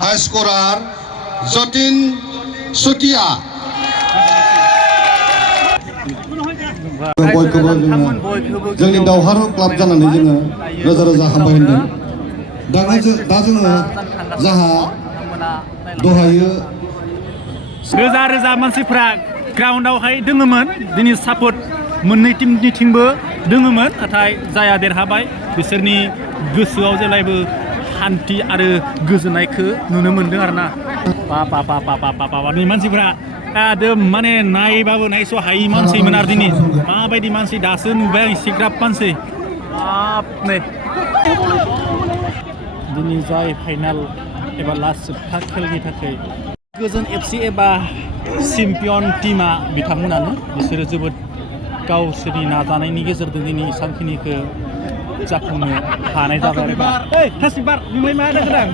High scorer Jatin सुतिया बयखौबो जोंनि दावहारु club जानानै जोङो रोजा रोजा हामबाय होनदों दा जोङो जाहा दहायो रोजा रोजा मानसिफ्रा ग्राउन्डआवहाय दोङोमोन दिनै सापर्ट मोननै टीमनिथिंबो दोङोमोन नाथाय जाया देरहाबाय बिसोरनि गोसोआव जेब्लायबो शान्ति आरो गोजोननायखौ नुनो मोनदों आरोना मानसिफ्रा माने नायबाबो नायस' हायि मानसिमोन आरो दिनै माबायदि मानसि दासो नुबाय आं सिग्राब मानसि नै दिनै जाय फाइनाल एबा लास्ट जोबथा खेलनि थाखाय गोजोन एफसि एबा चेम्पियन टीमा बिथांमोनानो बिसोरो जोबोद गावसोरनि नाजानायनि गेजेरजों दिनै सानखिनिखौ जाफुंनो हानाय जाबाय आरोबा थासिबार नोंलाय मा होनगोन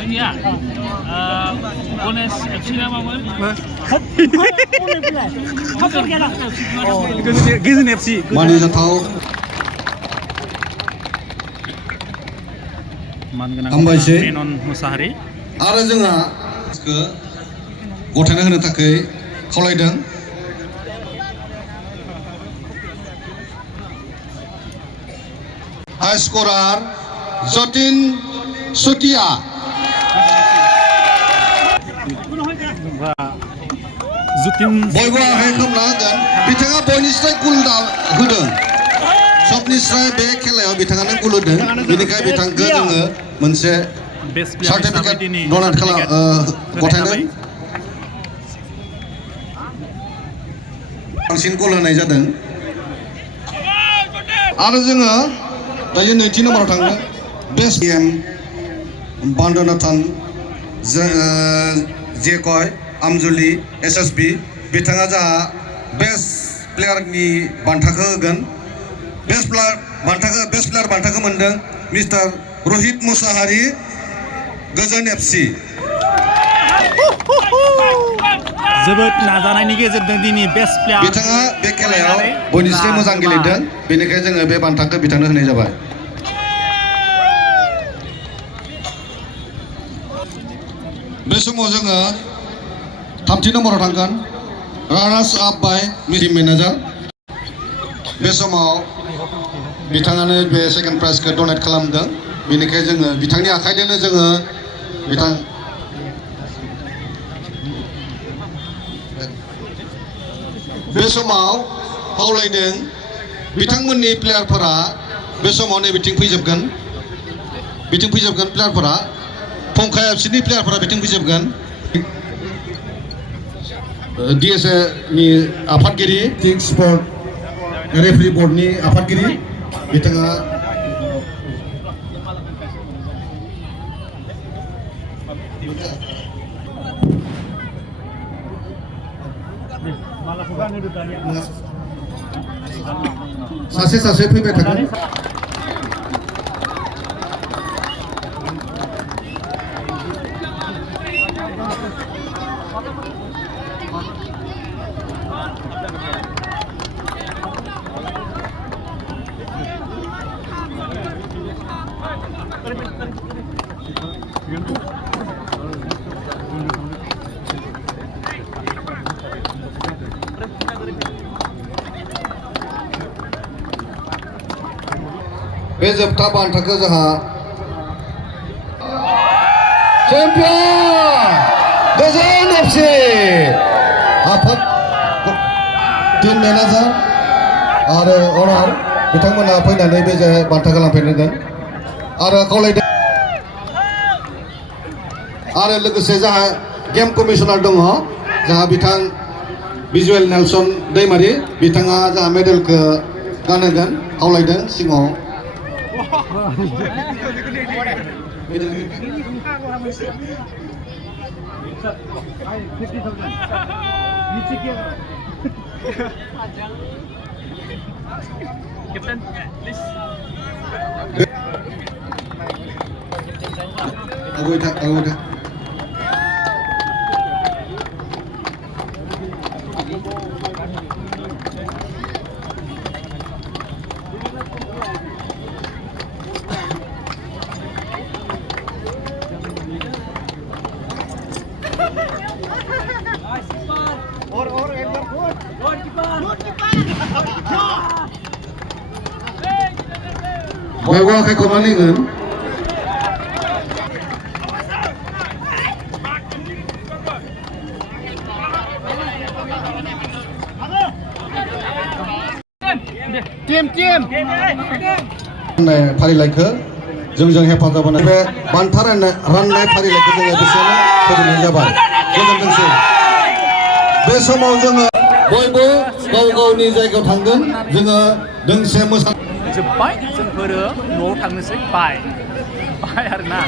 आंनिया गनेश एफसि ना मामोन गोजोन एफसि मानिजाथाव हामबायसै मेनन मुसाहारि आरो जोंहा गथायना होनो थाखाय खावलायदों हाई स्करार जतिन सुतिया बयबो आखाइ खोमना होगोन बिथाङा बयनिस्राय गुल होदों सबनिस्राय बे खेलायाव बिथाङानो गुल होदों बेनिखाय बिथांखौ जोङो मोनसे सार्टिफिकेट डनेट गथायदों बांसिन गल होनाय जादों आरो जोङो दायो नैथि नम्बराव थांदों बेस्ट गेम बान्दनाथन जेकय आमजुलि एसएसबि बिथाङा जाहा बेस्ट प्लेयारनि बान्थाखौ होगोन बेस्ट प्लेयार बान्थाखौ मोनदों मिस्टार रहित मुसाहारि गोजोन एफसि जोबोद नाजानायनि गेजेरजों दिनै बेस्ट प्लेयार बिथाङा बे खेलायाव बयनिख्रुइ मोजां गेलेदों बेनिखायनो जोङो बे बान्थाखौ बिथांनो होनाय जाबाय बे समाव जोङो थामथि नम्बराव थांगोन runners up by team manager बे समाव बिथाङानो बे सेकेन्ड प्राइजखौ डनेट खालामदों बेनिखायनो जोङो बिथांनि आखाइजोंनो जोङो बे समाव खावलायदों बिथांमोननि प्लेयारफोरा बे समाव नै बिथिं फैजोबगोन प्लेयारफोरा फंखा एफसिनि प्लेयारफोरा बिथिं फैजोबगोन DSA नि आफादगिरि किं स्पर्ट रेफारि बर्डनि आफादगिरि बिथाङा सासे फैबाय थागोन बे जोबथा बान्थाखौ जोंहा चेम्पियन गोजोन एफसि आफाद टीम मेनेजार आरो अनार बिथांमोना फैनानै बे बान्थाखौ लांफैनांगोन आरो खावलायदों आरो लोगोसे जोंहा गेम कमिशनार दङ जोंहा बिथां भिजुएल नेलसन दैमारि बिथाङा जोंहा मेडेलखौ गानहोगोन खावलायदों सिङाव Captain, please. Agora. बयबो आखाइ खबनानै होगोन राननाय फारिलाइखौ जोंजों हेफाजाब होनाय बे बान्था राननाय फारिलाइखौ जोङो बिसोरनो फोजोबनाय जाबाय गोजोनथोंसै बे समाव जोङो बयबो गाव गावनि जायगायाव थांगोन जोङो दोंसे मोसानाय जोब्बाय जोंफोरो न'आव थांनोसै बाय आरोना